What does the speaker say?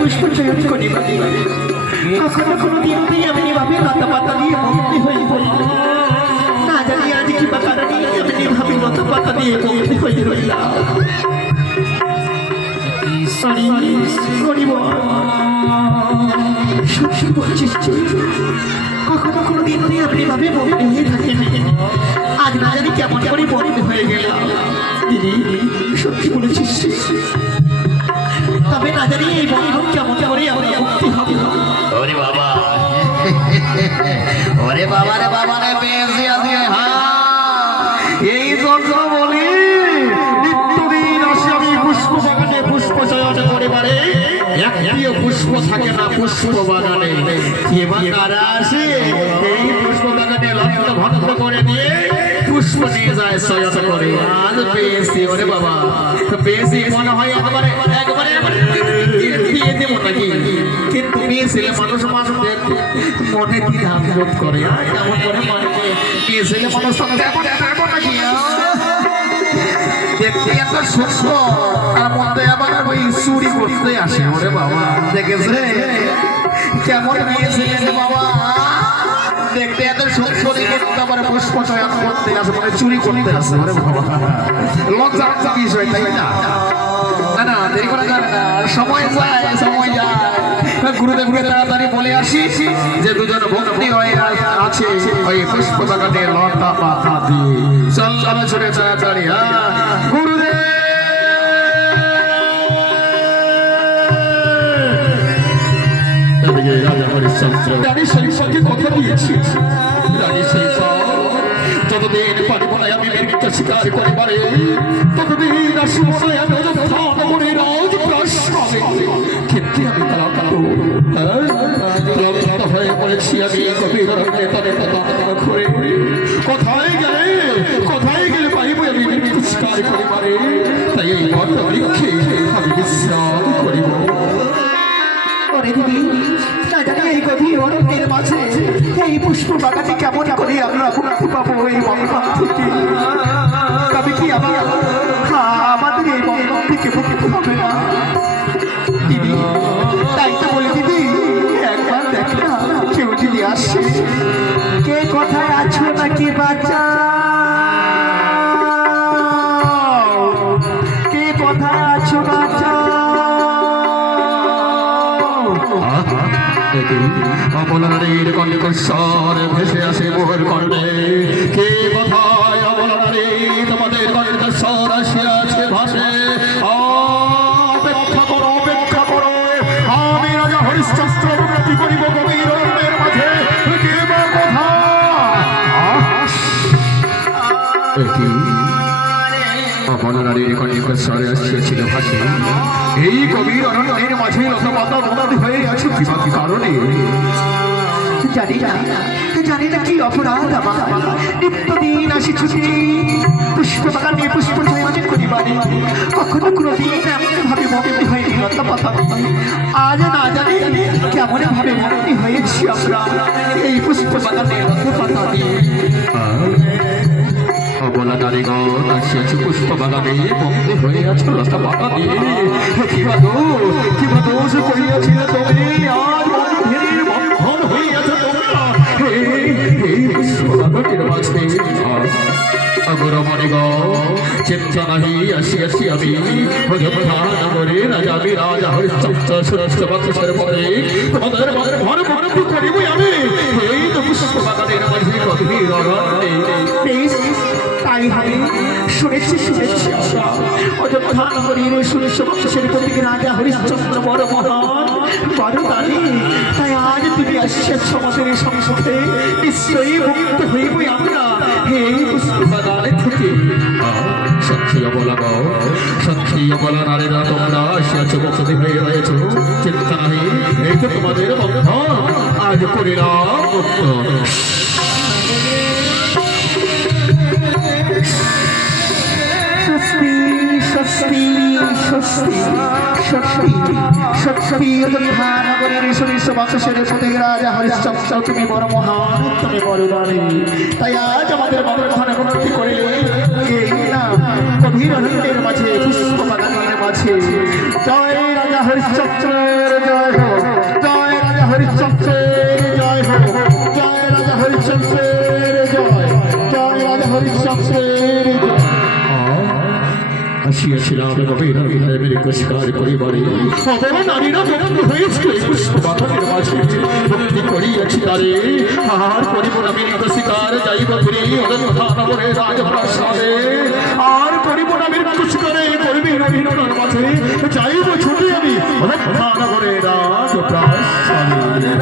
পুষ্প চয়ন করি কখনো কোনো দিন আমি এভাবে লতা পাতা দিয়ে ভক্তি হয়ে পড়ি না জানি আজ কি বা কারণে আমি এভাবে লতা পাতা দিয়ে ভক্তি হয়ে রইলাম। সত্যি বলছিস কখনো কোনো দিন আপনি এভাবে ভক্তি হয়ে থাকেন আজ না জানি কেমন করে বন্দি হয়ে গেলাম। দিদি সত্যি বলেছিস তবে না জানি এই বন্ধন কেমন করে আমার মুক্তি হবে। ওরে বাবা ওরে বাবা রে বাবা রে পেয়েছি আমি এই জন্য বলি নিত্যদিন আসি আমি পুষ্প বাগানে পুষ্প চয়ন করে পারে একটিও পুষ্প থাকে না পুষ্প বাগানে এবার কারা আসে এই পুষ্প বাগানে লক্ষ ভক্ত করে দিয়ে পুষ্প নিয়ে যায় চয়ন করে। আজ পেয়েছি ওরে বাবা পেয়েছি মনে হয় একবারে দিয়ে দেবো নাকি কিন্তু পেয়েছিলে মানুষ মানুষদের মনে কি ধান বোধ করে এমন করে মানুষকে পেয়েছিলে মানুষ নাকি দেখতে একটা সুস্থ তার মধ্যে আবার ওই চুরি করতে আসে ওরে বাবা দেখেছে কেমন পেয়েছিলেন বাবা দেখতে এত সুন্দর করতে পারে পুষ্প চয়ন করতে আসে মানে চুরি করতে আসে ওরে বাবা লজ্জার বিষয় তাই না না না দেরি করা যাবে না সময় যায় ঘুরতে ঘুরে তাড়াতাড়ি বলে আসি যে দুজন ভক্তি হয়ে আছে ওই পুষ্প বাগানে লতা পাতা দিয়ে চল চলে ছড়ে তাড়াতাড়ি গুরুদেব রাজা হরিশ্চন্দ্র রানী শৈশবকে কথা দিয়েছি রানী শৈশব যতদিন পারিব না আমি মৃত্যু স্বীকার করে পারে ততদিন আসিব না আমি অযোধ্যা নগরীর রাজপ্রাসাদে ক্ষেত্রে আমি তারা হয়ে পড়েছি আমি কবির তরে করে কোথায় গেলে পাইব আমি মৃত্যু স্বীকার করে পারে তাই এই বট বৃক্ষে আমি বিশ্রাম করিব। এই গভীর অরণ্যের মাঝে এই পুষ্প বাগানে কেমন করে আমরা মুক্তি পাবো এই বন্ধন থেকে তবে কি আমাদের এই বন্ধন থেকে মুক্তি হবে না দিদি তাই তো বলি দিদি একবার দেখ না কেউ যদি আসে কে কোথায় আছো নাকি বাচ্চা কে কোথায় আছো বাচ্চা অবলারের কণ্ঠস্বর ভেসে আসে মোহর কর্ণে কে কোথায় অবলারে তোমাদের কণ্ঠস্বর আসে আছে ভাসে অপেক্ষা করো আমি রাজা হরিশ্চন্দ্র উন্নতি করিব গভীর অরণ্যের মাঝে কে বা কোথায় অবলারের কণ্ঠস্বরে আসিয়াছিল ভাসে এই গভীর অরণ্যের মাঝে লতাপাতা বনাদি হয়ে আছে কি কারণে জানি না কি অপরাধ আমার নিত্যদিন আসি ছুটি পুষ্প বাগানে পুষ্প চয়ন করিবারে কখনো কোনো দিন এমন ভাবে ভক্তি হয়নি লতাপাতা আজ না জানি কেমন ভাবে ভক্তি হয়েছি আমরা এই পুষ্প বাগানে লতাপাতা দিয়ে। অবলা নারীগণ আসিয়াছে পুষ্প বাগানে বন্দী হয়ে আছে লতা পাতা দিয়ে কিবা দোষ করিয়াছিলে তুমি আজ বন্ধের বন্ধন হইয়াছে তোমরা এই পুষ্প বাগানের মাঝে চিন্তা নাহি আসিয়াছি আমি অযোধ্যা নগরে রাজা আমি রাজা হরিশ্চন্দ্র সুরেশ বাচ্চার পরে তোমাদের মনের ঘর বন্ধু করিব আমি এই তো পুষ্প বাগানের মাঝে গভীর অরণ্যে তাই হবে শুনেছি অযোধ্যা নগরীর সুরেশ বংশের প্রতীক রাজা হরিশ্চন্দ্র বড় মহান বড় দানি তাই আজ তুমি আসিয়াছ আমাদের সংসদে নিশ্চয়ই মুক্ত হইব আমরা এই পুষ্প বাগানে থেকে। সত্যি অবলা নারীরা তোমরা আসিয়াছ মুক্তি হয়ে রয়েছ চিন্তা নাহি এই তো তোমাদের বন্ধন আজ করিলাম মুক্ত। তুমি বড় মহান তুমি বড় দানি তাই আজ আমাদের মনের ঘন ঘনটি করে গভীর অরণ্যের মাঝে আছে জয় রাজা হরিশ্চন্দ্রের জয় হো, জয় রাজা হরিশ্চন্দ্রের জয় হো, জয় রাজা হরিশ্চন্দ্রের জয়, জয় রাজা হরিশ্চন্দ্রের জয়। আসিয়াছিলাম গভীর হৃদয়ের কুষ্কার পরিবারে অবর নারীরা মুক্ত হয়েছে পুষ্পবাগানের মাঝে ভক্তি করিয়াছি তারে আর করিব না বিনীত শিকার যাইব ঘুরি অনন্তনগরে রাজপ্রাসাদে আর করিব না বিনীত শিকারে করবি না বিনোদন মাঝে যাইব ছুটি আমি অনন্তনগরে রাজপ্রাসাদে।